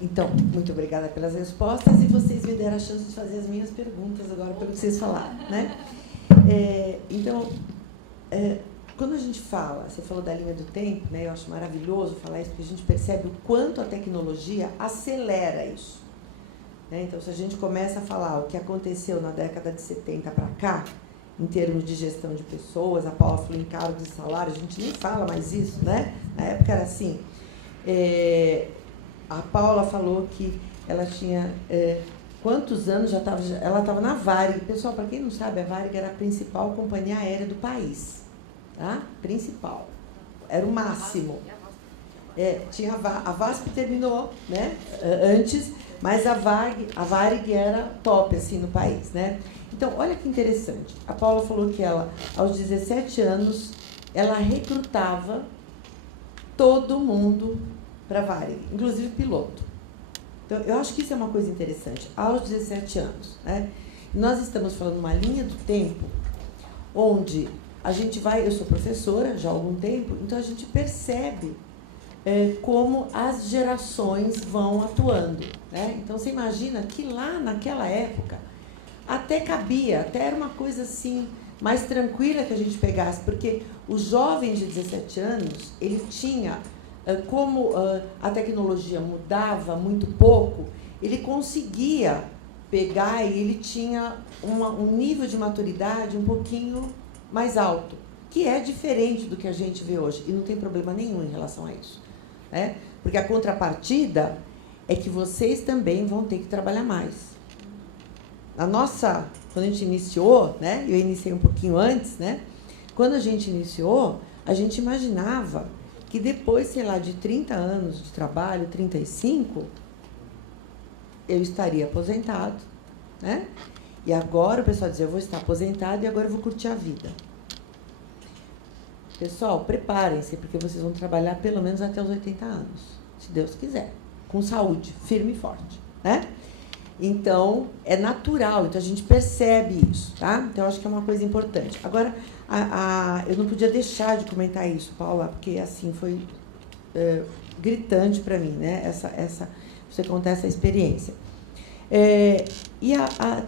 então, muito obrigada pelas respostas e vocês me deram a chance de fazer as minhas perguntas agora, pelo que vocês falaram, né? Quando a gente fala, você falou da linha do tempo, né? Eu acho maravilhoso falar isso, porque a gente percebe o quanto a tecnologia acelera isso, né? Então, se a gente começa a falar o que aconteceu na década de 70 para cá, em termos de gestão de pessoas, a Paula falou em cargos e salário, a gente nem fala mais isso, né? Na época era assim. A Paula falou que ela tinha quantos anos já estava. Ela estava na Varig. Pessoal, para quem não sabe, a Varig era a principal companhia aérea do país. Tá? Principal. Era o máximo. Tinha a VASP terminou, né? Antes, mas a Varig era top assim, no país, né? Então, olha que interessante. A Paula falou que ela, aos 17 anos, ela recrutava todo mundo para a Varig, inclusive piloto. Então, eu acho que isso é uma coisa interessante. Aos 17 anos, né? Nós estamos falando uma linha do tempo onde a gente vai... Eu sou professora já há algum tempo, então a gente percebe como as gerações vão atuando, né? Então, você imagina que lá naquela época até cabia, até era uma coisa assim mais tranquila que a gente pegasse, porque o jovem de 17 anos, ele tinha, como a tecnologia mudava muito pouco, ele conseguia pegar e ele tinha um nível de maturidade um pouquinho mais alto, que é diferente do que a gente vê hoje, e não tem problema nenhum em relação a isso, né? Porque a contrapartida é que vocês também vão ter que trabalhar mais. Quando a gente iniciou, né? Eu iniciei um pouquinho antes, né? Quando a gente iniciou, a gente imaginava que depois, sei lá, de 30 anos de trabalho, 35, eu estaria aposentado, né? E agora o pessoal dizia, eu vou estar aposentado e agora eu vou curtir a vida. Pessoal, preparem-se, porque vocês vão trabalhar pelo menos até os 80 anos, se Deus quiser, com saúde, firme e forte, né? Então, é natural, então a gente percebe isso, tá? Então, eu acho que é uma coisa importante. Agora, eu não podia deixar de comentar isso, Paula, porque, assim, foi gritante para mim, né? Você contar essa experiência.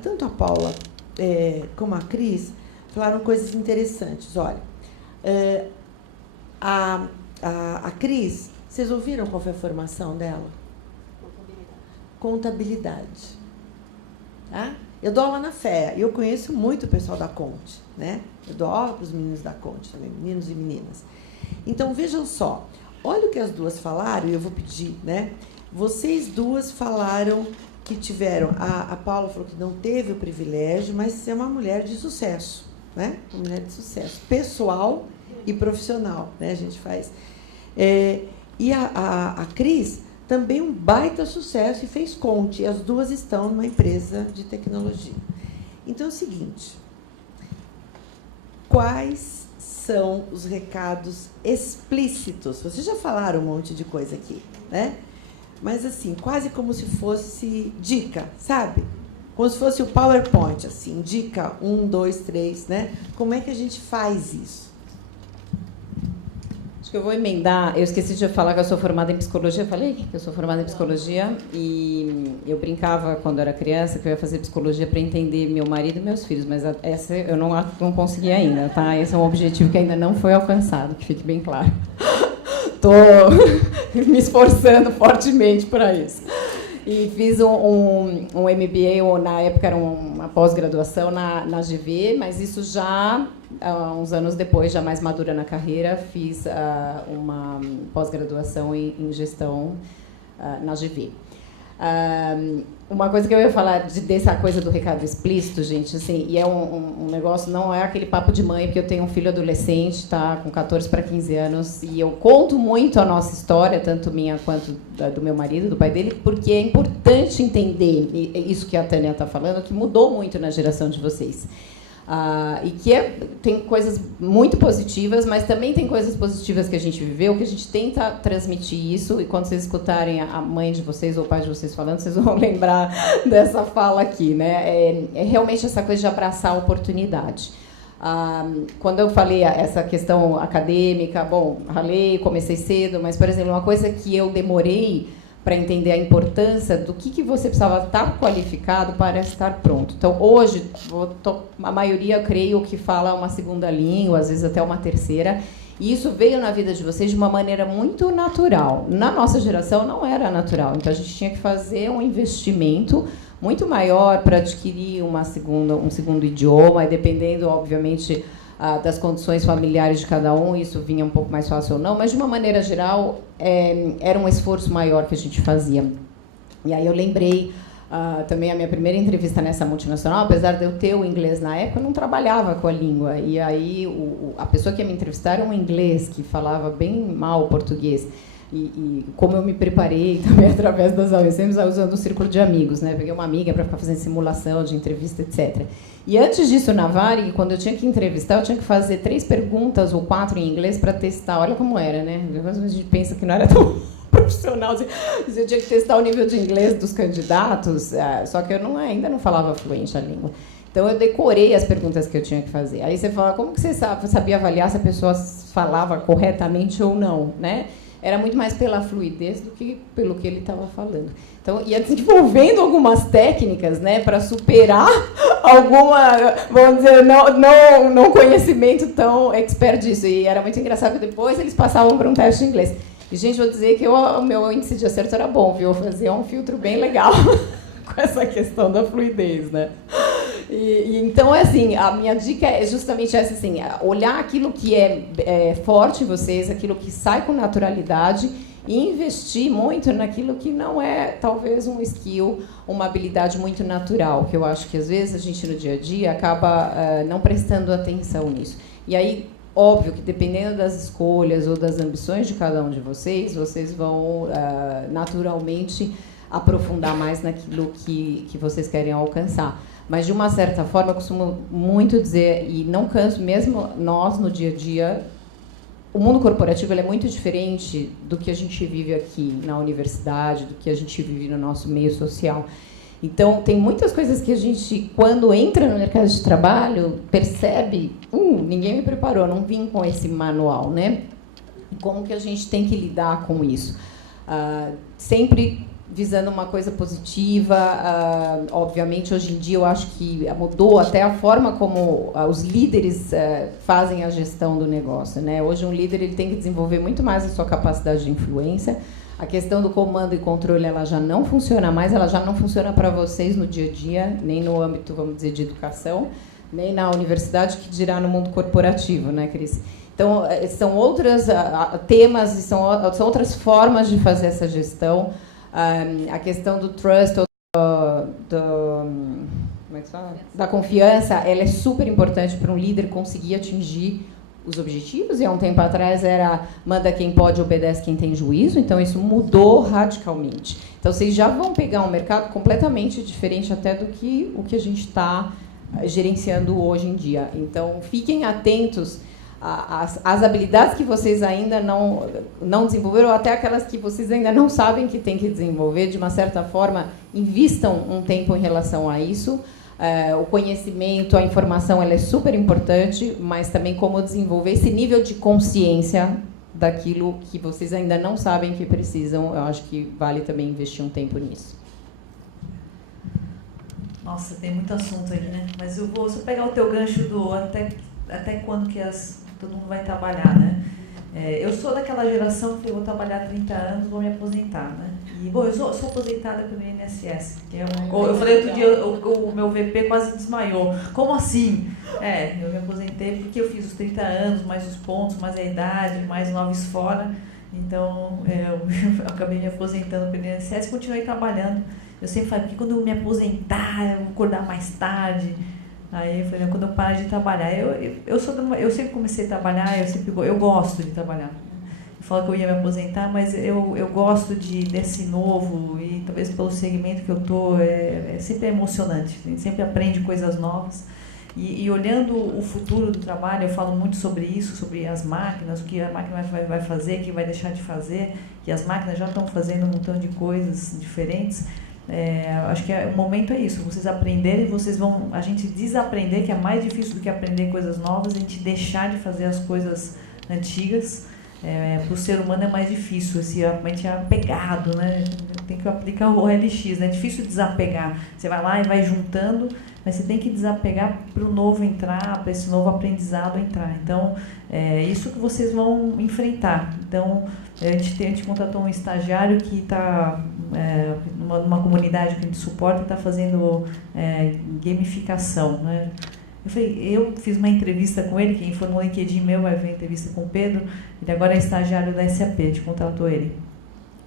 Tanto a Paula como a Cris falaram coisas interessantes. Olha, a Cris, vocês ouviram qual foi a formação dela? Contabilidade. Tá? Eu dou aula na FEA e eu conheço muito o pessoal da Conte, né? Eu dou aula para os meninos da Conte também, meninos e meninas. Então, vejam só, olha o que as duas falaram, e eu vou pedir, né? Vocês duas falaram que tiveram, a Paula falou que não teve o privilégio, mas é uma mulher de sucesso, né? Uma mulher de sucesso, pessoal e profissional, né? A gente faz. E a Cris também um baita sucesso e fez Conte. E as duas estão numa empresa de tecnologia. Então, é o seguinte. Quais são os recados explícitos? Vocês já falaram um monte de coisa aqui, né? Mas, assim, quase como se fosse dica, sabe? Como se fosse o PowerPoint, assim, dica 1, 2, 3, né? Como é que a gente faz isso? Acho que eu vou emendar. Eu esqueci de falar que eu sou formada em psicologia. Eu falei que eu sou formada em psicologia e eu brincava quando era criança que eu ia fazer psicologia para entender meu marido e meus filhos, mas essa eu não consegui ainda, tá? Esse é um objetivo que ainda não foi alcançado, que fique bem claro. Estou me esforçando fortemente para isso. E fiz um MBA, ou na época era uma pós-graduação na GV, mas isso já, uns anos depois, já mais madura na carreira, fiz uma pós-graduação em gestão na GV. Uma coisa que eu ia falar dessa coisa do recado explícito, gente, assim, e é um negócio, não é aquele papo de mãe, porque eu tenho um filho adolescente, tá, com 14 para 15 anos, e eu conto muito a nossa história, tanto minha quanto do meu marido, do pai dele, porque é importante entender isso que a Tânia está falando, que mudou muito na geração de vocês. E que tem coisas muito positivas, mas também tem coisas positivas que a gente viveu, que a gente tenta transmitir isso, e quando vocês escutarem a mãe de vocês ou o pai de vocês falando, vocês vão lembrar dessa fala aqui, né? É realmente essa coisa de abraçar a oportunidade. Quando eu falei essa questão acadêmica, bom, ralei, comecei cedo, mas, por exemplo, uma coisa que eu demorei para entender a importância do que você precisava estar qualificado para estar pronto. Então, hoje, a maioria, eu creio, que fala uma segunda língua, às vezes até uma terceira, e isso veio na vida de vocês de uma maneira muito natural. Na nossa geração, não era natural. Então, a gente tinha que fazer um investimento muito maior para adquirir um segundo idioma, e dependendo, obviamente, das condições familiares de cada um, isso vinha um pouco mais fácil ou não, mas de uma maneira geral era um esforço maior que a gente fazia. E aí eu lembrei também a minha primeira entrevista nessa multinacional, apesar de eu ter o inglês na época, eu não trabalhava com a língua, e aí a pessoa que ia me entrevistar era um inglês que falava bem mal o português. E como eu me preparei também através das aulas, sempre usando o círculo de amigos, né? Peguei uma amiga para ficar fazendo simulação de entrevista, etc. E antes disso, na Varig, quando eu tinha que entrevistar, eu tinha que fazer 3 perguntas ou 4 em inglês para testar. Olha como era, né? A gente pensa que não era tão profissional. Assim, eu tinha que testar o nível de inglês dos candidatos, só que eu ainda não falava fluente a língua. Então, eu decorei as perguntas que eu tinha que fazer. Aí você fala, como que você sabia avaliar se a pessoa falava corretamente ou não, né? Era muito mais pela fluidez do que pelo que ele estava falando. Então, ia desenvolvendo algumas técnicas, né, para superar alguma, vamos dizer, não conhecimento tão expert disso. E era muito engraçado que depois eles passavam para um teste de inglês. E, gente, vou dizer que o meu índice de acerto era bom, viu? Eu fazia um filtro bem legal com essa questão da fluidez, né? Então, assim, a minha dica é justamente essa, assim, olhar aquilo que é forte em vocês, aquilo que sai com naturalidade e investir muito naquilo que não é, talvez, um skill, uma habilidade muito natural, que eu acho que, às vezes, a gente, no dia a dia, acaba não prestando atenção nisso. E aí, óbvio que, dependendo das escolhas ou das ambições de cada um de vocês vão, naturalmente, aprofundar mais naquilo que vocês querem alcançar. Mas, de uma certa forma, eu costumo muito dizer, e não canso, mesmo nós, no dia a dia, o mundo corporativo ele é muito diferente do que a gente vive aqui na universidade, do que a gente vive no nosso meio social. Então, tem muitas coisas que a gente, quando entra no mercado de trabalho, percebe, ninguém me preparou, não vim com esse manual, né? Como que a gente tem que lidar com isso? Sempre visando uma coisa positiva, obviamente hoje em dia eu acho que mudou até a forma como os líderes fazem a gestão do negócio, né? Hoje um líder ele tem que desenvolver muito mais a sua capacidade de influência. A questão do comando e controle ela já não funciona mais, ela já não funciona para vocês no dia a dia, nem no âmbito, vamos dizer, de educação, nem na universidade, que dirá no mundo corporativo, né, Cris? Então, são outros temas e são outras formas de fazer essa gestão. A questão do trust, como é que fala? Da confiança, ela é super importante para um líder conseguir atingir os objetivos. E há um tempo atrás era manda quem pode, obedece quem tem juízo. Então, isso mudou radicalmente. Então, vocês já vão pegar um mercado completamente diferente até do que o que a gente está gerenciando hoje em dia. Então, fiquem atentos as habilidades que vocês ainda não desenvolveram, ou até aquelas que vocês ainda não sabem que tem que desenvolver, de uma certa forma, invistam um tempo em relação a isso. O conhecimento, a informação, ela é super importante, mas também como desenvolver esse nível de consciência daquilo que vocês ainda não sabem que precisam. Eu acho que vale também investir um tempo nisso. Nossa, tem muito assunto aí, né? Mas eu vou só pegar o teu gancho do até quando que todo mundo vai trabalhar, né? Eu sou daquela geração que eu vou trabalhar 30 anos, vou me aposentar, né? E, bom, eu sou aposentada pelo INSS. Eu falei outro dia, o meu VP quase desmaiou. Como assim? Eu me aposentei porque eu fiz os 30 anos, mais os pontos, mais a idade, mais 9 fora. Então, eu acabei me aposentando pelo INSS e continuei trabalhando. Eu sempre falei, porque quando eu me aposentar, eu vou acordar mais tarde. Aí eu falei, quando eu parar de trabalhar, eu sempre comecei a trabalhar, eu gosto de trabalhar. Eu falo que eu ia me aposentar, mas eu gosto desse novo, e talvez pelo segmento que eu estou, sempre é emocionante, a gente sempre aprende coisas novas. E olhando o futuro do trabalho, eu falo muito sobre isso, sobre as máquinas, o que a máquina vai fazer, o que vai deixar de fazer, que as máquinas já estão fazendo um montão de coisas diferentes. Acho que o momento é isso, vocês aprenderem, a gente desaprender, que é mais difícil do que aprender coisas novas, a gente deixar de fazer as coisas antigas. para o ser humano é mais difícil, mente é apegado, né? Tem que aplicar o OLX, né? É difícil desapegar. Você vai lá e vai juntando, mas você tem que desapegar para o novo entrar, para esse novo aprendizado entrar. Então, é isso que vocês vão enfrentar. Então, a gente contratou um estagiário que está numa comunidade que a gente suporta e está fazendo gamificação, né? Eu fiz uma entrevista com ele, quem for no LinkedIn meu vai ver a entrevista com o Pedro, ele agora é estagiário da SAP, a gente contratou ele.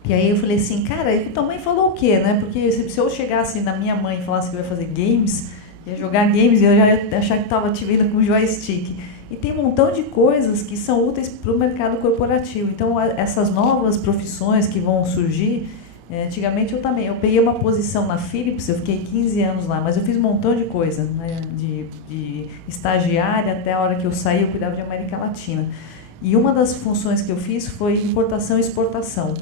E aí eu falei assim, cara, tua mãe falou o quê, né? Porque se eu chegasse na minha mãe e falasse que eu ia fazer games, ia jogar games, eu já ia achar que estava te vendo com joystick. E tem um montão de coisas que são úteis para o mercado corporativo. Então, essas novas profissões que vão surgir, antigamente eu peguei uma posição na Philips, eu fiquei 15 anos lá, mas eu fiz um montão de coisa, né, de estagiária até a hora que eu saí, eu cuidava de América Latina. E uma das funções que eu fiz foi importação e exportação.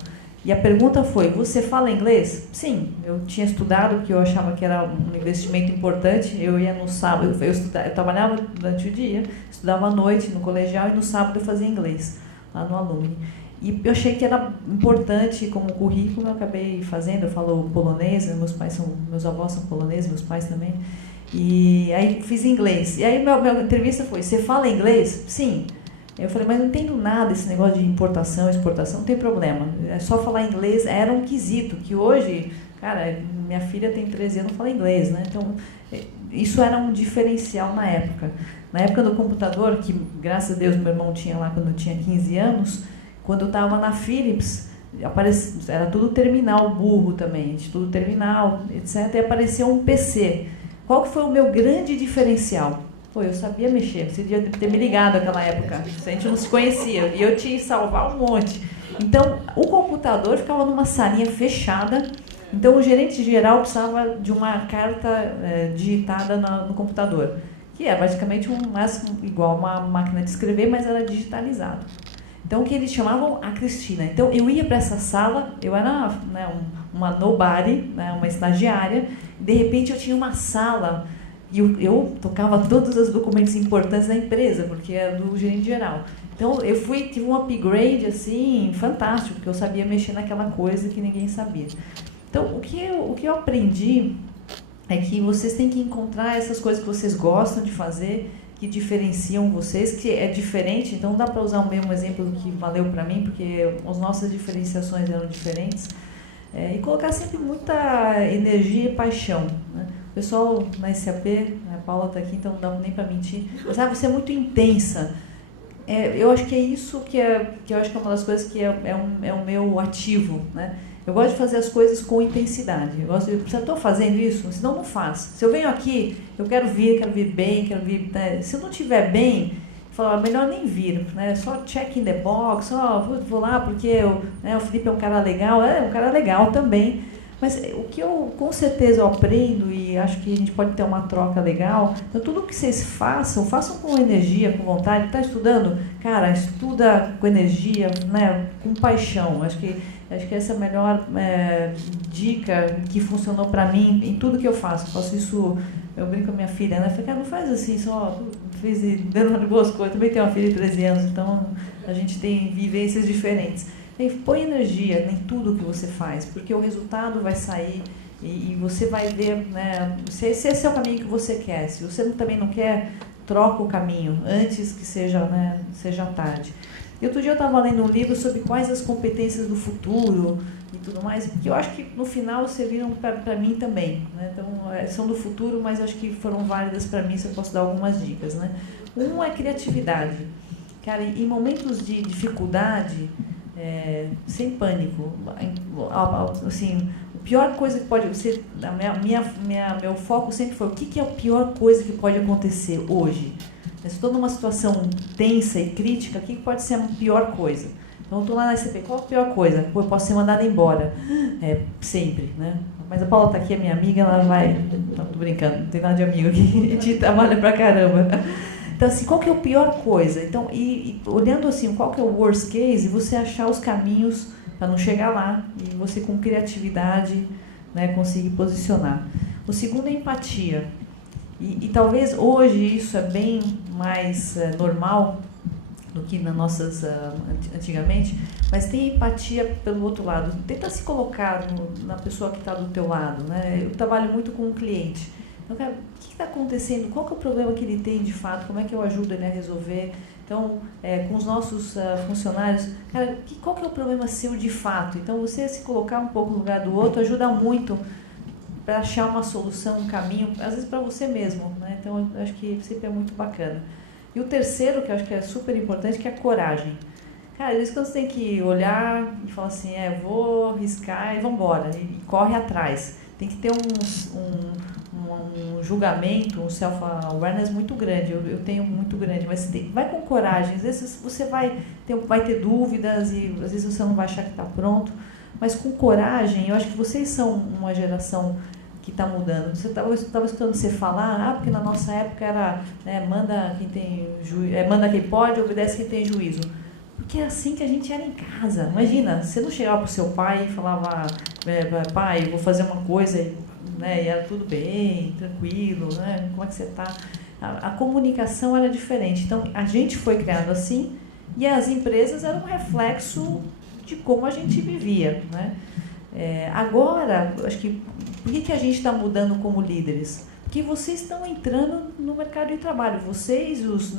E a pergunta foi, você fala inglês? Sim, eu tinha estudado, porque eu achava que era um investimento importante, eu ia no sábado, eu trabalhava durante o dia, estudava à noite no colegial e no sábado eu fazia inglês, lá no Alumni. E eu achei que era importante como currículo, eu acabei fazendo, eu falo polonês, meus avós são poloneses, meus pais também, e aí fiz inglês. E aí minha entrevista foi, você fala inglês? Sim. Eu falei, mas não entendo nada desse negócio de importação, exportação, não tem problema, é só falar inglês, era um quesito, que hoje, cara, minha filha tem 13 anos, não fala inglês, né? Então, isso era um diferencial na época. Na época do computador, que graças a Deus meu irmão tinha lá quando eu tinha 15 anos, quando eu estava na Philips, era tudo terminal burro também, tudo terminal, etc. E apareceu um PC. Qual que foi o meu grande diferencial? Pô, eu sabia mexer, você devia ter me ligado naquela época, a gente não se conhecia, e eu tinha que salvar um monte. Então, o computador ficava numa salinha fechada, então o gerente geral precisava de uma carta digitada no computador, que é basicamente igual uma máquina de escrever, mas era digitalizado. Então, o que eles chamavam a Cristina. Então, eu ia para essa sala, eu era uma nobody, né, uma estagiária, e de repente eu tinha uma sala, e eu tocava todos os documentos importantes da empresa, porque era do gerente geral. Então, tive um upgrade, assim, fantástico, porque eu sabia mexer naquela coisa que ninguém sabia. Então, o que eu aprendi é que vocês têm que encontrar essas coisas que vocês gostam de fazer, que diferenciam vocês, que é diferente, então não dá para usar o mesmo exemplo que valeu para mim, porque as nossas diferenciações eram diferentes, e colocar sempre muita energia e paixão, né? O pessoal na SAP, a Paula está aqui, então não dá nem para mentir, mas você é muito intensa. Eu acho que é isso que eu acho que é uma das coisas que é o meu ativo, né? Eu gosto de fazer as coisas com intensidade. Se eu estou fazendo isso, senão não faço. Se eu venho aqui, eu quero vir bem, né? Se eu não estiver bem, falo, melhor nem vir, né? Só check in the box, vou lá porque o Felipe é um cara legal, um cara legal também. Mas o que com certeza eu aprendo, e acho que a gente pode ter uma troca legal, então tudo que vocês façam com energia, com vontade. Está estudando? Cara, estuda com energia, né? Com paixão. Acho que essa é a melhor dica que funcionou para mim em tudo que eu faço. Eu faço isso, eu brinco com a minha filha, né? Eu falei, cara, não faz assim, só fez dando boas coisas. Eu também tenho uma filha de 13 anos, então a gente tem vivências diferentes. Põe energia em tudo que você faz, porque o resultado vai sair e você vai ver, né, se esse é o caminho que você quer. Se você também não quer, troca o caminho antes que seja tarde. E outro dia eu estava lendo um livro sobre quais as competências do futuro e tudo mais, que eu acho que no final serviram para mim também, né? Então, são do futuro, mas acho que foram válidas para mim, se eu posso dar algumas dicas, né? Um é criatividade. Cara, em momentos de dificuldade, sem pânico, assim, a pior coisa que pode ser, meu foco sempre foi o que é a pior coisa que pode acontecer hoje. Se estou numa situação tensa e crítica, o que pode ser a pior coisa? Então, eu estou lá na SAP, qual a pior coisa? Pô, eu posso ser mandada embora. Sempre, né? Mas a Paula está aqui, a minha amiga, ela vai... Não, estou brincando, não tem nada de amigo aqui, a gente trabalha pra caramba. Então, assim, qual que é a pior coisa? Então, e olhando assim, qual que é o worst case, você achar os caminhos para não chegar lá, e você com criatividade, né, conseguir posicionar. O segundo é empatia. E talvez hoje isso é bem mais normal do que nas nossas antigamente, mas tem empatia pelo outro lado. Tenta se colocar na pessoa que está do teu lado, né? Eu trabalho muito com um cliente. Então, cara, o que está acontecendo? Qual que é o problema que ele tem de fato? Como é que eu ajudo ele a resolver? Então, com os nossos funcionários, cara, qual que é o problema seu de fato? Então, você se colocar um pouco no lugar do outro ajuda muito para achar uma solução, um caminho, às vezes para você mesmo, né? Então, eu acho que sempre é muito bacana. E o terceiro, que eu acho que é super importante, que é a coragem. Cara, às vezes quando você tem que olhar e falar assim, vou riscar e vamos embora, e corre atrás. Tem que ter um julgamento, um self-awareness muito grande. Eu tenho muito grande, mas vai com coragem. Às vezes você vai ter dúvidas e às vezes você não vai achar que está pronto, mas com coragem. Eu acho que vocês são uma geração que está mudando. Você estava escutando você falar, porque na nossa época era manda quem pode, obedece quem tem juízo. Porque é assim que a gente era em casa. Imagina, você não chegava para o seu pai e falava, pai, eu vou fazer uma coisa, né, e era tudo bem, tranquilo, né, como é que você está? A comunicação era diferente. Então, a gente foi criado assim e as empresas eram um reflexo de como a gente vivia, né? Agora, acho que por que a gente está mudando como líderes? Porque vocês estão entrando no mercado de trabalho, vocês, os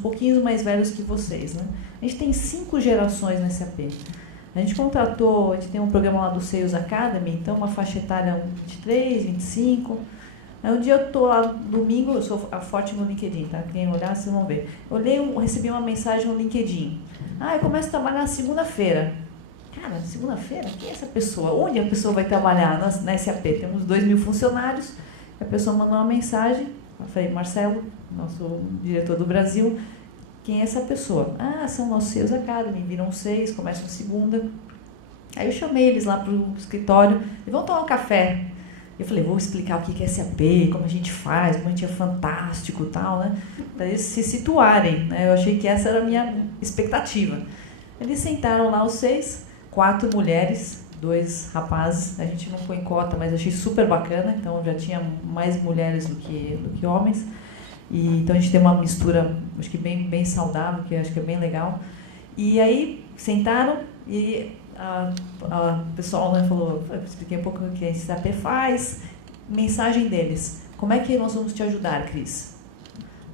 pouquinhos mais velhos que vocês, né? A gente tem 5 gerações na SAP. A gente tem um programa lá do Sales Academy, então uma faixa etária 23, 25. Aí um dia eu estou lá, domingo, eu sou forte no LinkedIn, tá? Quem olhar, vocês vão ver. Recebi uma mensagem no LinkedIn. Eu começo a trabalhar na segunda-feira. Cara, segunda-feira? Quem é essa pessoa? Onde a pessoa vai trabalhar? Na SAP temos 2.000 funcionários. A pessoa mandou uma mensagem. Eu falei, Marcelo, nosso diretor do Brasil, quem é essa pessoa? São nossos Sales Academy, viram 6, começam segunda. Aí eu chamei eles lá para o escritório e vamos tomar um café. Eu falei, vou explicar o que é SAP, como a gente faz, como a gente é fantástico e tal, né? Para eles se situarem, né? Eu achei que essa era a minha expectativa. Eles sentaram lá os 6, 4 mulheres, 2 rapazes. A gente não põe cota, mas achei super bacana. Então, já tinha mais mulheres do que homens. Então, a gente tem uma mistura, acho que bem saudável, que acho que é bem legal. E aí, sentaram e o pessoal, né, falou, eu expliquei um pouco o que a SAP faz, mensagem deles. Como é que nós vamos te ajudar, Cris?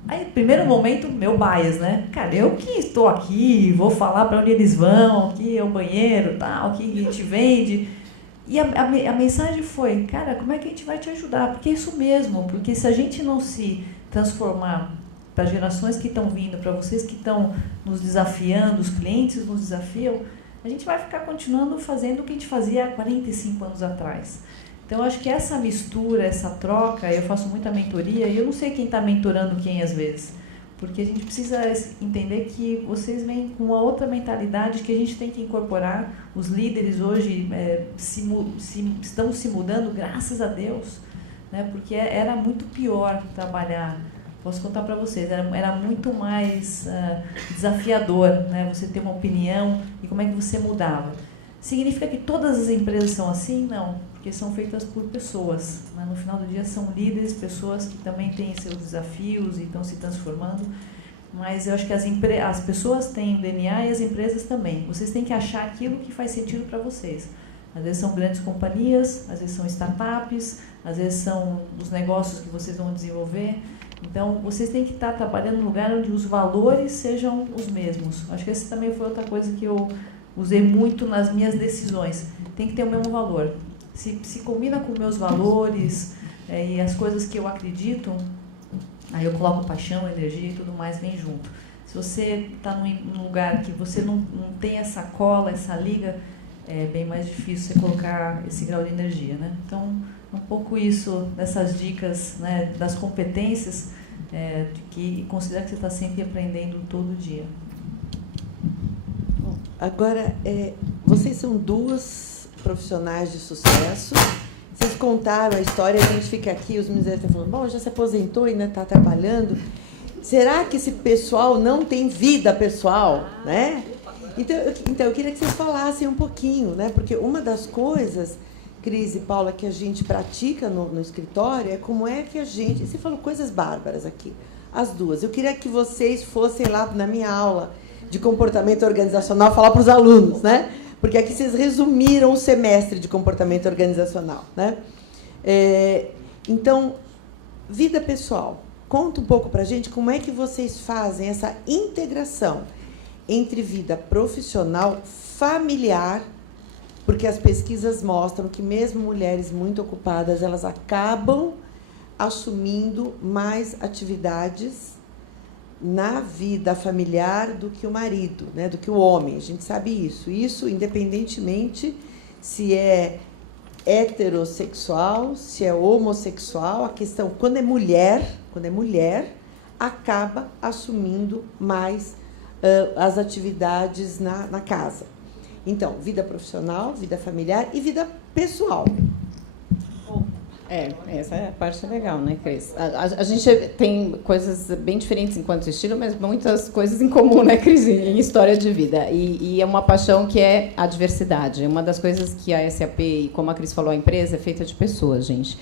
Aí, primeiro momento, meu bias, né? Cara, eu que estou aqui, vou falar para onde eles vão, aqui é o banheiro, tal, aqui a gente vende. E a mensagem foi, cara, como é que a gente vai te ajudar? Porque é isso mesmo, porque se a gente não se transformar para gerações que estão vindo, para vocês que estão nos desafiando, os clientes nos desafiam, a gente vai ficar continuando fazendo o que a gente fazia há 45 anos atrás. Então, eu acho que essa mistura, essa troca, eu faço muita mentoria e eu não sei quem está mentorando quem às vezes, porque a gente precisa entender que vocês vêm com uma outra mentalidade que a gente tem que incorporar. Os líderes hoje estão se mudando, graças a Deus, né? Porque era muito pior trabalhar. Posso contar para vocês, era muito mais desafiador, né? Você ter uma opinião e como é que você mudava. Significa que todas as empresas são assim? Não, porque são feitas por pessoas, né? No final do dia são líderes, pessoas que também têm seus desafios e estão se transformando, mas eu acho que as pessoas têm o DNA e as empresas também. Vocês têm que achar aquilo que faz sentido para vocês. Às vezes são grandes companhias, às vezes são startups, às vezes são os negócios que vocês vão desenvolver. Então, vocês têm que estar trabalhando num lugar onde os valores sejam os mesmos. Acho que essa também foi outra coisa que eu usei muito nas minhas decisões. Tem que ter o mesmo valor. Se combina com meus valores e as coisas que eu acredito, aí eu coloco paixão, energia e tudo mais vem junto. Se você está num lugar que você não tem essa cola, essa liga, é bem mais difícil você colocar esse grau de energia, né? Então, um pouco isso, dessas dicas, né, das competências, de que considera que você está sempre aprendendo todo dia. Agora, vocês são 2 profissionais de sucesso. Vocês contaram a história, a gente fica aqui, os meninos estão falando, bom, já se aposentou e ainda está trabalhando. Será que esse pessoal não tem vida pessoal, né? Então, eu queria que vocês falassem um pouquinho, né? Porque uma das coisas, Cris e Paula, que a gente pratica no escritório é como é que a gente... Você falou coisas bárbaras aqui. as duas. Eu queria que vocês fossem lá na minha aula de comportamento organizacional falar para os alunos, né? Porque aqui vocês resumiram o semestre de comportamento organizacional, né? Então, vida pessoal. Conta um pouco para a gente como é que vocês fazem essa integração entre vida profissional, familiar, porque as pesquisas mostram que mesmo mulheres muito ocupadas, elas acabam assumindo mais atividades na vida familiar do que o marido, né, do que o homem. A gente sabe isso. Isso independentemente se é heterossexual, se é homossexual, a questão, quando é mulher, acaba assumindo mais as atividades na casa. Então, vida profissional, vida familiar e vida pessoal. Essa é a parte legal, né, Cris? A gente tem coisas bem diferentes enquanto estilo, mas muitas coisas em comum, né, Cris, em história de vida. E é uma paixão que é a diversidade. Uma das coisas que a SAP, e como a Cris falou, a empresa é feita de pessoas, gente.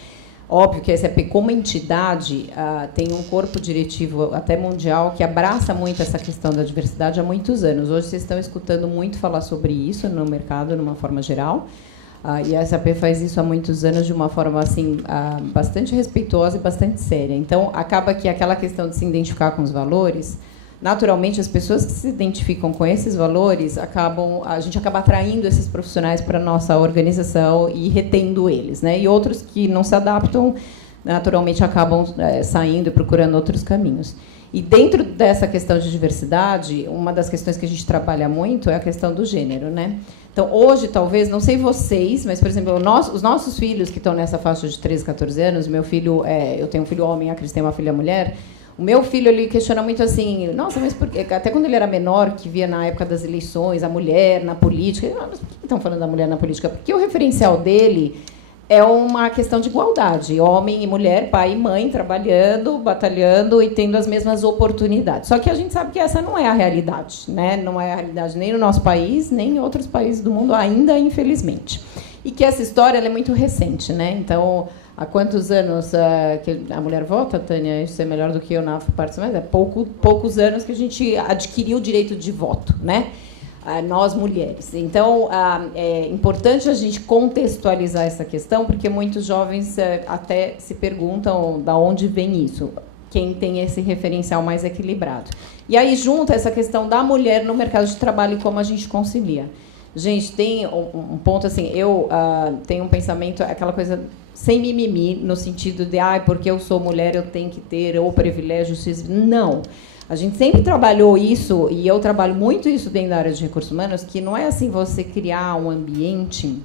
Óbvio que a SAP, como entidade, tem um corpo diretivo até mundial que abraça muito essa questão da diversidade há muitos anos. Hoje vocês estão escutando muito falar sobre isso no mercado, de uma forma geral. E a SAP faz isso há muitos anos de uma forma assim, bastante respeitosa e bastante séria. Então, acaba que aquela questão de se identificar com os valores, naturalmente, as pessoas que se identificam com esses valores, a gente acaba atraindo esses profissionais para a nossa organização e retendo eles, né? E outros que não se adaptam, naturalmente, acabam saindo e procurando outros caminhos. E dentro dessa questão de diversidade, uma das questões que a gente trabalha muito é a questão do gênero, né? Então, hoje, talvez, não sei vocês, mas, por exemplo, os nossos filhos que estão nessa faixa de 13, 14 anos, meu filho, eu tenho um filho homem, a Cris tem uma filha mulher. O meu filho, ele questiona muito assim, nossa, mas por quê? Até quando ele era menor, que via na época das eleições a mulher na política, mas por que estão falando da mulher na política? Porque o referencial dele é uma questão de igualdade, homem e mulher, pai e mãe, trabalhando, batalhando e tendo as mesmas oportunidades. Só que a gente sabe que essa não é a realidade, né? Não é a realidade nem no nosso país, nem em outros países do mundo ainda, infelizmente. E que essa história ela é muito recente, né? Então, há quantos anos que a mulher vota, Tânia? Isso é melhor do que eu na parte, mas poucos anos que a gente adquiriu o direito de voto, né? Nós, mulheres. Então, é importante a gente contextualizar essa questão, porque muitos jovens até se perguntam de onde vem isso, quem tem esse referencial mais equilibrado. E aí, junta essa questão da mulher no mercado de trabalho e como a gente concilia. Gente, tem um ponto assim, eu tenho um pensamento, aquela coisa sem mimimi, no sentido de, porque eu sou mulher, eu tenho que ter ou privilégio, não. A gente sempre trabalhou isso, e eu trabalho muito isso dentro da área de recursos humanos, que não é assim você criar um ambiente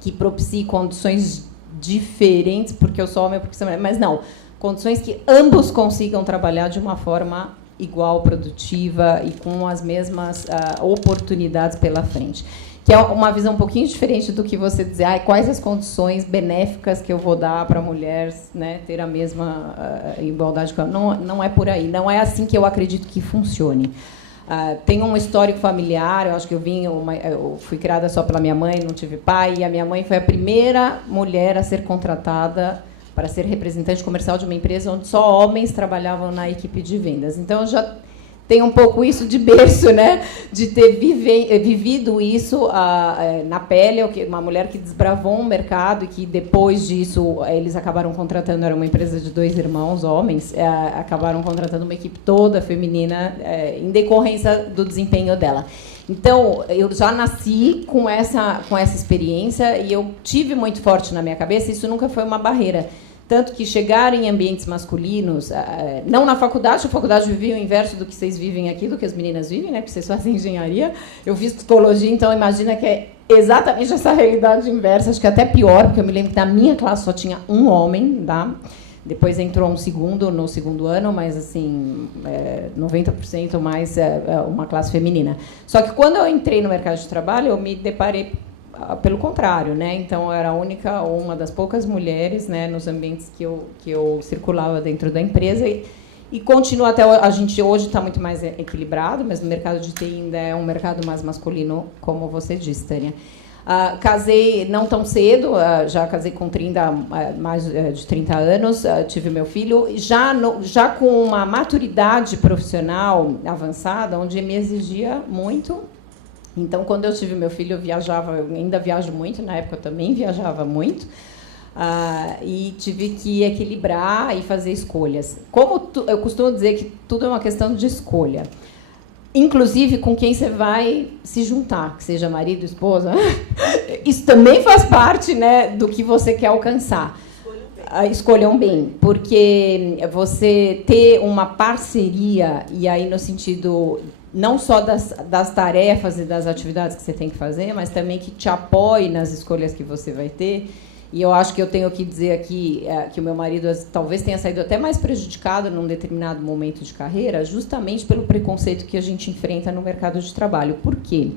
que propicie condições diferentes, porque eu sou homem, porque sou mulher, mas não, condições que ambos consigam trabalhar de uma forma igual, produtiva e com as mesmas oportunidades pela frente. Que é uma visão um pouquinho diferente do que você dizer, quais as condições benéficas que eu vou dar para a mulher, né, ter a mesma igualdade. Não é por aí, não é assim que eu acredito que funcione. Tem um histórico familiar, eu acho que eu fui criada só pela minha mãe, não tive pai, e a minha mãe foi a primeira mulher a ser contratada para ser representante comercial de uma empresa onde só homens trabalhavam na equipe de vendas. Então, eu já tem um pouco isso de berço, né? De ter vivido isso na pele, uma mulher que desbravou um mercado e que depois disso eles acabaram contratando, era uma empresa de 2 irmãos, homens, acabaram contratando uma equipe toda feminina em decorrência do desempenho dela. Então, eu já nasci com essa experiência e eu tive muito forte na minha cabeça, isso nunca foi uma barreira. Tanto que chegar em ambientes masculinos, não na faculdade, a faculdade vivia o inverso do que vocês vivem aqui, do que as meninas vivem, né? Porque vocês fazem engenharia. Eu fiz psicologia, então imagina que é exatamente essa realidade inversa, acho que é até pior, porque eu me lembro que na minha classe só tinha um homem, tá? Depois entrou um segundo no segundo ano, mas assim, 90% mais uma classe feminina. Só que quando eu entrei no mercado de trabalho, eu me deparei pelo contrário, né? Então, eu era uma das poucas mulheres, né, nos ambientes que eu circulava dentro da empresa e continua até a gente hoje está muito mais equilibrado, mas o mercado de TI ainda é um mercado mais masculino, como você disse, Tânia. Casei não tão cedo, já casei com mais de 30 anos, tive meu filho, já com uma maturidade profissional avançada, onde me exigia muito. Então, quando eu tive meu filho, eu ainda viajo muito, na época eu também viajava muito, e tive que equilibrar e fazer escolhas. Eu costumo dizer que tudo é uma questão de escolha. Inclusive com quem você vai se juntar, que seja marido, esposa. Isso também faz parte, né, do que você quer alcançar. Escolham bem, porque você ter uma parceria, e aí no sentido não só das tarefas e das atividades que você tem que fazer, mas também que te apoie nas escolhas que você vai ter. E eu acho que eu tenho que dizer aqui que o meu marido talvez tenha saído até mais prejudicado num determinado momento de carreira, justamente pelo preconceito que a gente enfrenta no mercado de trabalho. Por quê?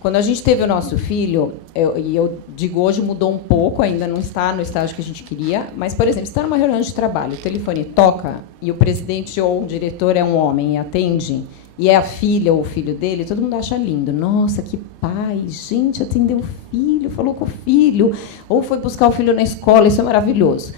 Quando a gente teve o nosso filho, eu digo hoje mudou um pouco, ainda não está no estágio que a gente queria, mas, por exemplo, você está numa reunião de trabalho, o telefone toca e o presidente ou o diretor é um homem e atende, e é a filha ou o filho dele, todo mundo acha lindo. Nossa, que pai, gente, atendeu o filho, falou com o filho, ou foi buscar o filho na escola, isso é maravilhoso.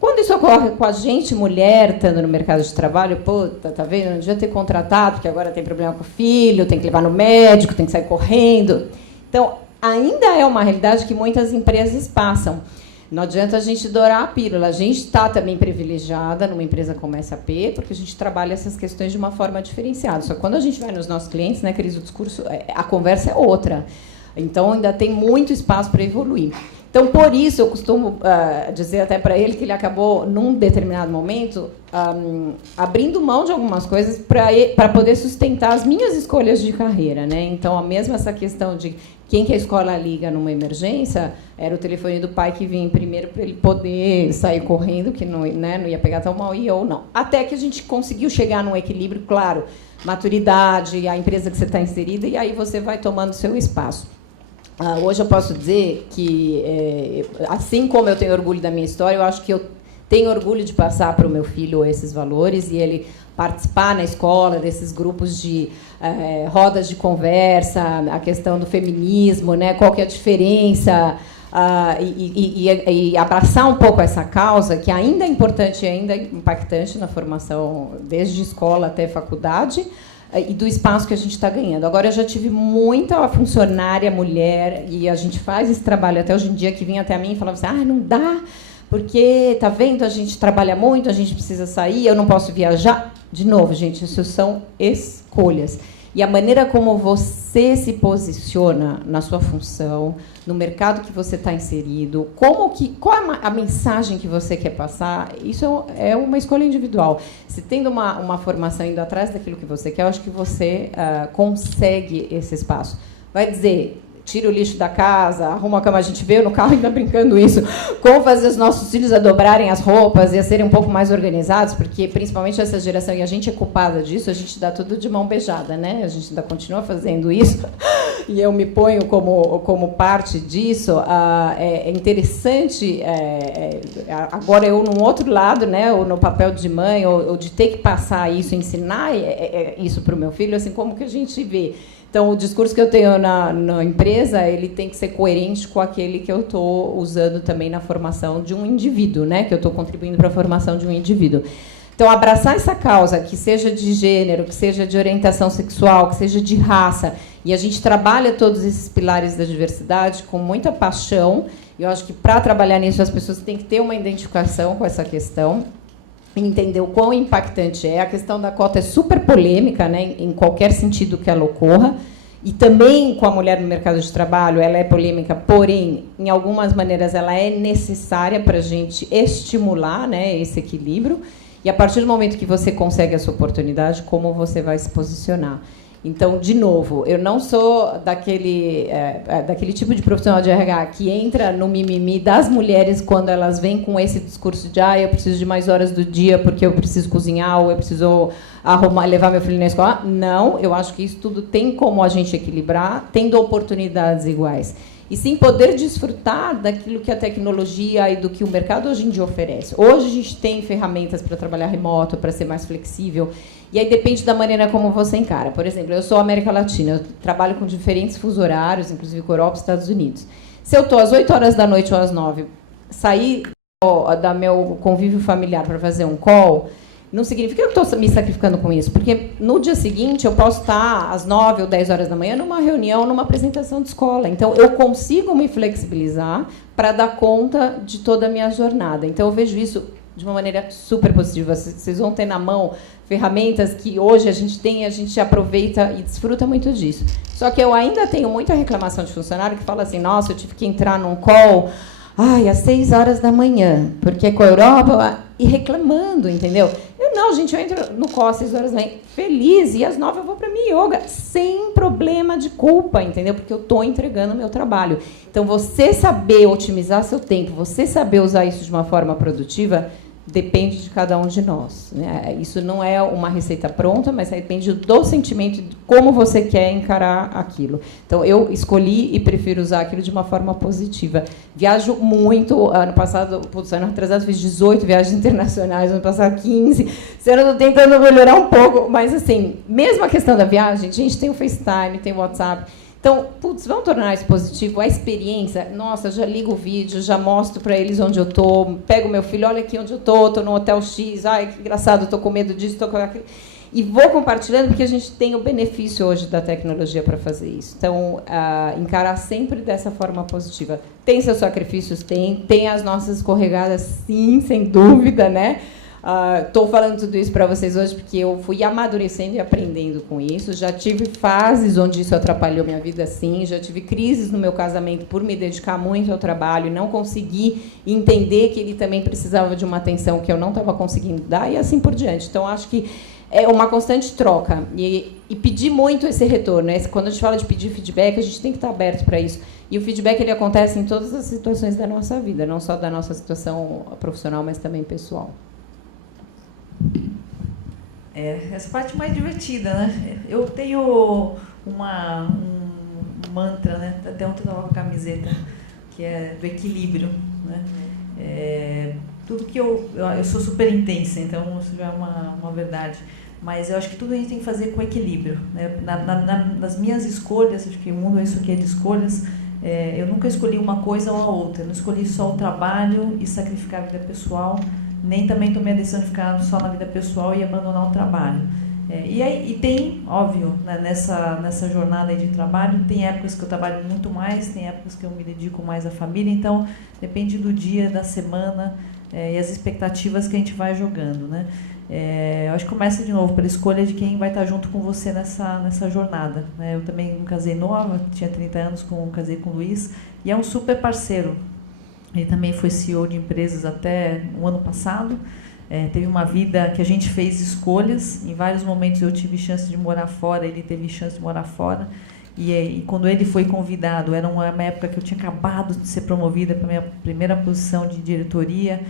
Quando isso ocorre com a gente, mulher, estando no mercado de trabalho, puta, tá vendo? Não devia ter contratado, porque agora tem problema com o filho, tem que levar no médico, tem que sair correndo. Então, ainda é uma realidade que muitas empresas passam. Não adianta a gente dourar a pílula. A gente está também privilegiada numa empresa como a SAP, porque a gente trabalha essas questões de uma forma diferenciada. Só que quando a gente vai nos nossos clientes, né, Cris, o discurso, a conversa é outra. Então, ainda tem muito espaço para evoluir. Então, por isso, eu costumo dizer até para ele que ele acabou, num determinado momento, abrindo mão de algumas coisas para poder sustentar as minhas escolhas de carreira, né? Então, mesmo essa questão de quem que a escola liga numa emergência, era o telefone do pai que vinha primeiro para ele poder sair correndo, que não, né, não ia pegar tão mal, ou não. Até que a gente conseguiu chegar num equilíbrio, claro, maturidade, a empresa que você está inserida, e aí você vai tomando seu espaço. Hoje eu posso dizer que, assim como eu tenho orgulho da minha história, eu acho que eu tenho orgulho de passar para o meu filho esses valores e ele participar na escola desses grupos de rodas de conversa, a questão do feminismo, né, qual que é a diferença, e abraçar um pouco essa causa, que ainda é importante e ainda é impactante na formação, desde escola até faculdade, e do espaço que a gente está ganhando. Agora, eu já tive muita funcionária mulher, e a gente faz esse trabalho até hoje em dia, que vinha até a mim e falava assim, não dá, porque, tá vendo, a gente trabalha muito, a gente precisa sair, eu não posso viajar. De novo, gente, isso são escolhas. E a maneira como você se posiciona na sua função, no mercado que você está inserido, qual é a mensagem que você quer passar, isso é uma escolha individual. Se tendo uma formação indo atrás daquilo que você quer, eu acho que você consegue esse espaço. Vai dizer, tira o lixo da casa, arruma a cama, a gente veio no carro ainda brincando isso, como fazer os nossos filhos a dobrarem as roupas e a serem um pouco mais organizados, porque principalmente essa geração, e a gente é culpada disso, a gente dá tudo de mão beijada, né? A gente ainda continua fazendo isso, e eu me ponho como parte disso. É interessante, agora eu num outro lado, né, ou no papel de mãe, ou de ter que passar isso, ensinar isso para o meu filho, assim, como que a gente vê. Então, o discurso que eu tenho na empresa, ele tem que ser coerente com aquele que eu estou usando também na formação de um indivíduo, né? Que eu estou contribuindo para a formação de um indivíduo. Então, abraçar essa causa, que seja de gênero, que seja de orientação sexual, que seja de raça, e a gente trabalha todos esses pilares da diversidade com muita paixão. Eu acho que, para trabalhar nisso, as pessoas têm que ter uma identificação com essa questão, entender o quão impactante é. A questão da cota é super polêmica, né, em qualquer sentido que ela ocorra, e também com a mulher no mercado de trabalho ela é polêmica, porém, em algumas maneiras, ela é necessária para a gente estimular, né, esse equilíbrio, e a partir do momento que você consegue essa oportunidade, como você vai se posicionar. Então, de novo, eu não sou daquele tipo de profissional de RH que entra no mimimi das mulheres quando elas vêm com esse discurso de eu preciso de mais horas do dia porque eu preciso cozinhar ou eu preciso levar meu filho na escola. Não, eu acho que isso tudo tem como a gente equilibrar, tendo oportunidades iguais. e sim poder desfrutar daquilo que a tecnologia e do que o mercado hoje em dia oferece. Hoje a gente tem ferramentas para trabalhar remoto, para ser mais flexível, e aí depende da maneira como você encara. Por exemplo, eu sou América Latina, eu trabalho com diferentes fusos horários, inclusive com Europa e Estados Unidos. Se eu estou às 8 horas da noite ou às 9, sair da meu convívio familiar para fazer um call, não significa que eu estou me sacrificando com isso, porque no dia seguinte eu posso estar às 9 ou 10 horas da manhã numa reunião, numa apresentação de escola. Então, eu consigo me flexibilizar para dar conta de toda a minha jornada. Então, eu vejo isso de uma maneira super positiva. Vocês vão ter na mão ferramentas que hoje a gente tem, a gente aproveita e desfruta muito disso. Só que eu ainda tenho muita reclamação de funcionário que fala assim, nossa, eu tive que entrar num call às 6 horas da manhã, porque com a Europa... E reclamando, entendeu? Não, gente, eu entro no call às 6 horas da manhã, feliz, e às 9 eu vou para minha yoga, sem problema de culpa, entendeu? Porque eu estou entregando o meu trabalho. Então, você saber otimizar seu tempo, você saber usar isso de uma forma produtiva, depende de cada um de nós, né? Isso não é uma receita pronta, mas depende do sentimento, de como você quer encarar aquilo. Então, eu escolhi e prefiro usar aquilo de uma forma positiva. Viajo muito. Ano passado, ano atrasado, fiz 18 viagens internacionais, ano passado 15. Esse ano eu estou tentando melhorar um pouco, mas, assim, mesmo a questão da viagem, a gente tem o FaceTime, tem o WhatsApp. Então, vamos tornar isso positivo. A experiência, nossa, já ligo o vídeo, já mostro para eles onde eu estou, pego meu filho, olha aqui onde eu estou no hotel X, ai, que engraçado, estou com medo disso, estou com aquilo. E vou compartilhando, porque a gente tem o benefício hoje da tecnologia para fazer isso. Então, encarar sempre dessa forma positiva. Tem seus sacrifícios? Tem as nossas escorregadas, sim, sem dúvida, né? Estou falando tudo isso para vocês hoje porque eu fui amadurecendo e aprendendo com isso. Já tive fases onde isso atrapalhou minha vida, sim. Já tive crises no meu casamento por me dedicar muito ao trabalho e não conseguir entender que ele também precisava de uma atenção que eu não estava conseguindo dar e assim por diante. Então, acho que é uma constante troca e pedir muito esse retorno, né? Quando a gente fala de pedir feedback, a gente tem que estar aberto para isso. E o feedback ele acontece em todas as situações da nossa vida, não só da nossa situação profissional, mas também pessoal. Essa parte mais divertida, né? Eu tenho um mantra, né? Até ontem eu estava com a camiseta, que é do equilíbrio, né? Tudo que eu sou super intensa, então isso já é uma verdade. Mas eu acho que tudo a gente tem que fazer com equilíbrio, né? Nas minhas escolhas, acho que o mundo é isso aqui, é de escolhas. Eu nunca escolhi uma coisa ou a outra. Eu não escolhi só o trabalho e sacrificar a vida pessoal, nem também tomei a decisão de ficar só na vida pessoal e abandonar o trabalho. E tem, óbvio, né, nessa jornada aí de trabalho, tem épocas que eu trabalho muito mais, tem épocas que eu me dedico mais à família, então depende do dia, da semana e as expectativas que a gente vai jogando, né? Eu acho que começa de novo pela escolha de quem vai estar junto com você nessa jornada, né? Eu também me casei nova, tinha 30 anos, casei com o Luiz, e é um super parceiro. Ele também foi CEO de empresas até o ano passado. Teve uma vida que a gente fez escolhas. Em vários momentos eu tive chance de morar fora, ele teve chance de morar fora. E quando ele foi convidado, era uma época que eu tinha acabado de ser promovida para a minha primeira posição de diretoria.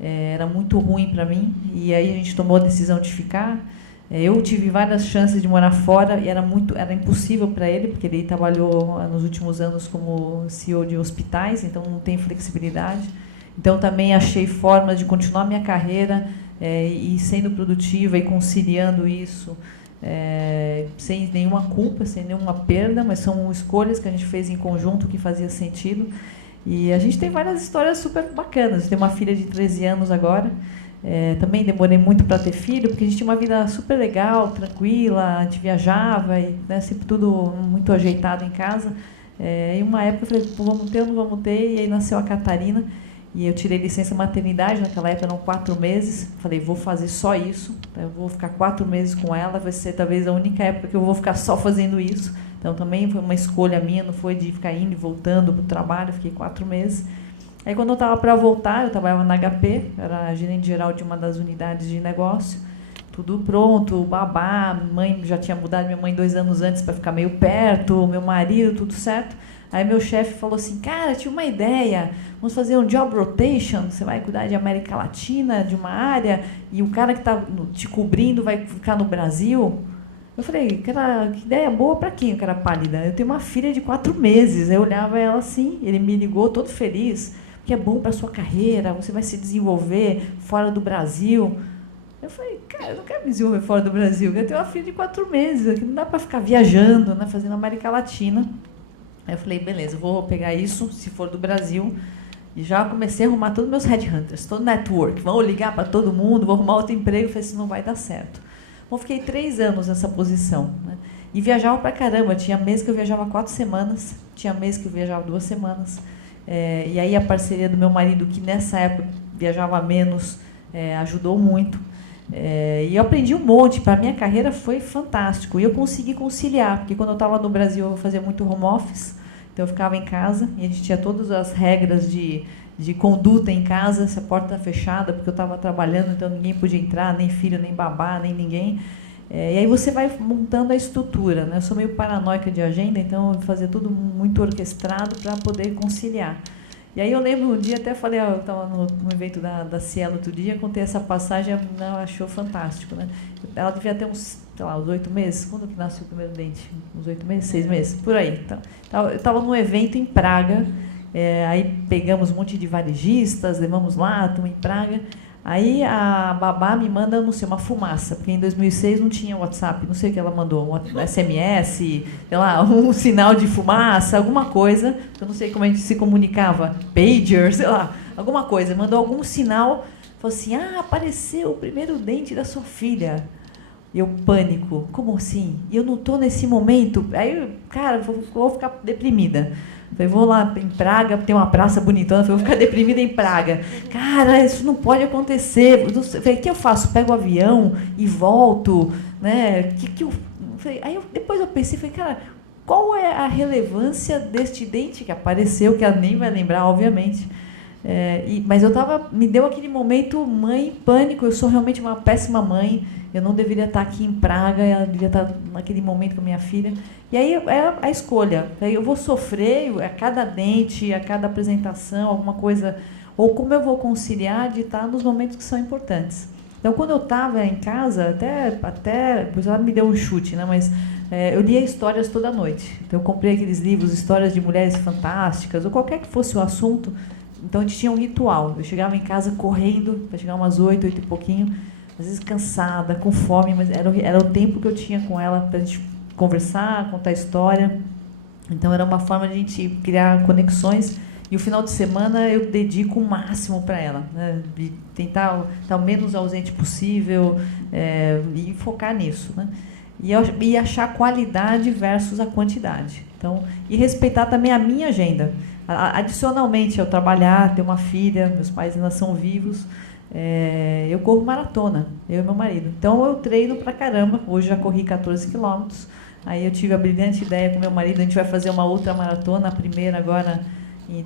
Era muito ruim para mim. E aí a gente tomou a decisão de ficar. Eu tive várias chances de morar fora e era impossível para ele, porque ele trabalhou nos últimos anos como CEO de hospitais, então não tem flexibilidade. Então também achei formas de continuar minha carreira e sendo produtiva e conciliando isso sem nenhuma culpa, sem nenhuma perda, mas são escolhas que a gente fez em conjunto que fazia sentido. E a gente tem várias histórias super bacanas. Tem uma filha de 13 anos agora. Também demorei muito para ter filho, porque a gente tinha uma vida super legal, tranquila, a gente viajava, e, né, sempre tudo muito ajeitado em casa. Em uma época eu falei, vamos ter ou não vamos ter, e aí nasceu a Catarina, e eu tirei licença maternidade, naquela época eram 4 meses, falei, vou fazer só isso, eu vou ficar 4 meses com ela, vai ser talvez a única época que eu vou ficar só fazendo isso. Então também foi uma escolha minha, não foi de ficar indo e voltando para o trabalho, fiquei 4 meses. Aí, quando eu estava para voltar, eu trabalhava na HP, era gerente geral de uma das unidades de negócio, tudo pronto, babá, mãe já tinha mudado minha mãe 2 anos antes para ficar meio perto, meu marido, tudo certo. Aí meu chefe falou assim, cara, tinha uma ideia, vamos fazer um job rotation, você vai cuidar de América Latina, de uma área, e o cara que está te cobrindo vai ficar no Brasil. Eu falei, que ideia boa para quem, que era pálida? Eu tenho uma filha de 4 meses. Eu olhava ela assim, ele me ligou todo feliz, que é bom para sua carreira, você vai se desenvolver fora do Brasil. Eu falei, cara, eu não quero me desenvolver fora do Brasil, eu tenho uma filha de 4 meses, aqui não dá para ficar viajando, né, fazendo América Latina. Aí eu falei, beleza, eu vou pegar isso, se for do Brasil, e já comecei a arrumar todos os meus headhunters, todo network, vou ligar para todo mundo, vou arrumar outro emprego. Eu falei, isso não vai dar certo. Bom, fiquei 3 anos nessa posição, né? E viajava pra caramba. Tinha mês que eu viajava 4 semanas, tinha mês que eu viajava 2 semanas. E aí a parceria do meu marido, que nessa época viajava menos, ajudou muito. E eu aprendi um monte. Para a minha carreira foi fantástico. E eu consegui conciliar, porque quando eu estava no Brasil eu fazia muito home office, então eu ficava em casa e a gente tinha todas as regras de conduta em casa, se a porta fechada, porque eu estava trabalhando, então ninguém podia entrar, nem filho, nem babá, nem ninguém. E aí você vai montando a estrutura, né? Eu sou meio paranoica de agenda, então eu fazia tudo muito orquestrado para poder conciliar. E aí eu lembro um dia, até falei, eu estava no evento da Cielo outro dia, contei essa passagem, ela achou fantástico, né? Ela devia ter uns, sei lá, uns 8 meses. Quando que nasceu o primeiro dente? Uns 8 meses, 6 meses? Por aí. Então, eu estava num evento em Praga. Aí pegamos um monte de varejistas, levamos lá, estamos em Praga. Aí a babá me manda, não sei, uma fumaça, porque em 2006 não tinha WhatsApp, não sei o que ela mandou, um SMS, sei lá, um sinal de fumaça, alguma coisa, eu não sei como a gente se comunicava, pager, sei lá, alguma coisa, mandou algum sinal, falou assim, apareceu o primeiro dente da sua filha. E eu, pânico, como assim? E eu não estou nesse momento, aí, cara, vou ficar deprimida. Falei, vou lá em Praga, tem uma praça bonitona, vou ficar deprimida em Praga. Cara, isso não pode acontecer. Falei, o que eu faço? Pego o avião e volto? Né? Falei, depois eu pensei, falei, cara, qual é a relevância deste dente que apareceu, que ela nem vai lembrar, obviamente. Mas me deu aquele momento, mãe, pânico, eu sou realmente uma péssima mãe, eu não deveria estar aqui em Praga, ela deveria estar naquele momento com a minha filha. E aí é a escolha, eu vou sofrer a cada dente, a cada apresentação, alguma coisa, ou como eu vou conciliar de estar nos momentos que são importantes. Então, quando eu estava em casa, até depois ela me deu um chute, né, mas eu lia histórias toda noite. Então, eu comprei aqueles livros, histórias de mulheres fantásticas, ou qualquer que fosse o assunto. Então, a gente tinha um ritual. Eu chegava em casa correndo, para chegar umas 8 e pouquinho, às vezes cansada, com fome, mas era o tempo que eu tinha com ela para a gente conversar, contar história. Então, era uma forma de a gente criar conexões. E o final de semana eu dedico o máximo para ela, né? De tentar estar o menos ausente possível e focar nisso, né? E achar qualidade versus a quantidade. Então, e respeitar também a minha agenda. Adicionalmente, ao trabalhar, ter uma filha, meus pais ainda são vivos, eu corro maratona, eu e meu marido. Então, eu treino pra caramba. Hoje já corri 14 quilômetros. Aí eu tive a brilhante ideia com meu marido, a gente vai fazer uma outra maratona, a primeira agora,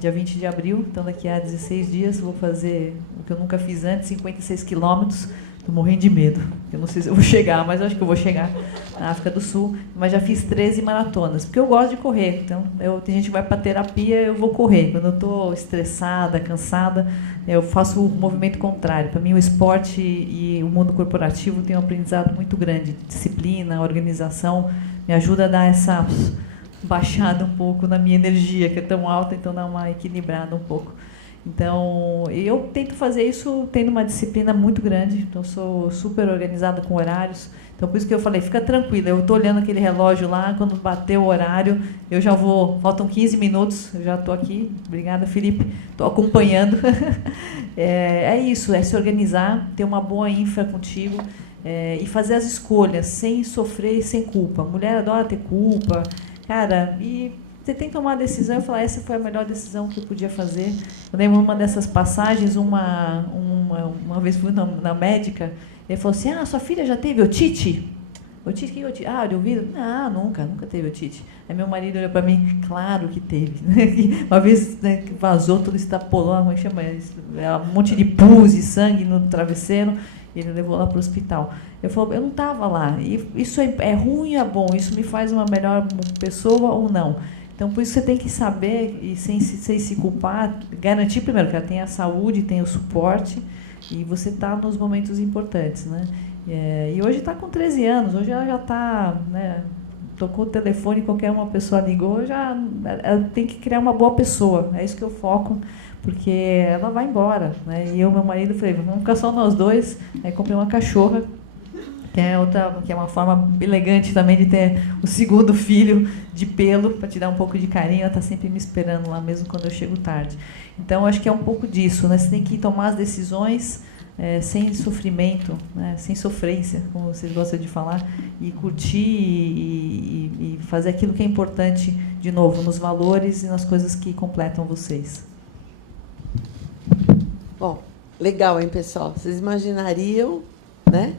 dia 20 de abril. Então, daqui a 16 dias, vou fazer o que eu nunca fiz antes, 56 quilômetros. Estou morrendo de medo. Eu não sei se eu vou chegar, mas eu acho que eu vou chegar na África do Sul. Mas já fiz 13 maratonas, porque eu gosto de correr. Então, tem gente que vai para terapia, eu vou correr. Quando eu estou estressada, cansada, eu faço o movimento contrário. Para mim, o esporte e o mundo corporativo tem um aprendizado muito grande. Disciplina, organização, me ajuda a dar essa baixada um pouco na minha energia, que é tão alta, então dá uma equilibrada um pouco. Então, eu tento fazer isso tendo uma disciplina muito grande, então sou super organizada com horários. Então, por isso que eu falei, fica tranquila, eu estou olhando aquele relógio lá, quando bater o horário, eu já vou, faltam 15 minutos, eu já estou aqui. Obrigada, Felipe, estou acompanhando. É isso, é se organizar, ter uma boa infra contigo e fazer as escolhas sem sofrer e sem culpa. A mulher adora ter culpa, cara, e você tem que tomar a decisão e falar, essa foi a melhor decisão que eu podia fazer. Eu lembro uma dessas passagens, uma vez fui na médica, ele falou assim, sua filha já teve otite? Otite, o que é otite? De ouvido? Não, nunca teve otite. Aí meu marido olhou para mim, claro que teve. Uma vez, né, vazou, tudo extrapolou, como é que chama isso? Um monte de pus e sangue no travesseiro, e ele levou lá para o hospital. Eu falei, eu não estava lá. E isso é ruim ou é bom? Isso me faz uma melhor pessoa ou não? Então, por isso você tem que saber, e sem se culpar, garantir primeiro que ela tem a saúde, tem o suporte, e você está nos momentos importantes, né? E hoje está com 13 anos, hoje ela já está, né, tocou o telefone, qualquer uma pessoa ligou, ela tem que criar uma boa pessoa, é isso que eu foco, porque ela vai embora, né? E eu e meu marido falei, vamos ficar só nós dois. Aí comprei uma cachorra, que é uma forma elegante também de ter o segundo filho de pelo, para te dar um pouco de carinho. Ela está sempre me esperando lá, mesmo quando eu chego tarde. Então, acho que é um pouco disso, né? Você tem que tomar as decisões sem sofrimento, né? Sem sofrência, como vocês gostam de falar, e curtir e fazer aquilo que é importante, de novo, nos valores e nas coisas que completam vocês. Bom, legal, hein, pessoal? Vocês imaginariam, né,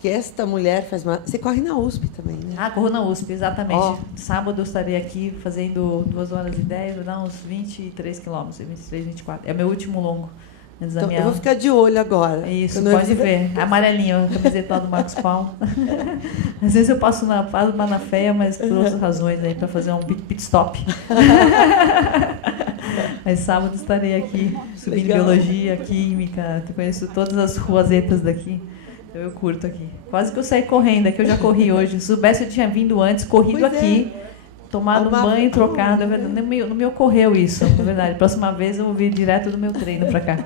que esta mulher faz uma... Você corre na USP também, né? Ah, corro na USP, exatamente. Ó. Sábado eu estarei aqui fazendo 2h10, vai dar uns 23 quilômetros, 23, 24. É o meu último longo. Antes da Então, minha... eu vou ficar de olho agora. Isso, Quando pode ver. Amarelinho, a camiseta do Marcos Paulo. Às vezes eu passo na feia, mas por outras razões, aí, para fazer um pit stop. Mas sábado estarei aqui, subindo Legal. Biologia, Química, eu conheço todas as ruazetas daqui. Então eu curto aqui. Quase que eu saí correndo, aqui eu já corri hoje. Se soubesse, eu tinha vindo antes, corrido Pois é. aqui, tomado um banho, trocado. Não me ocorreu isso, na verdade. Próxima vez eu vou vir direto do meu treino para cá.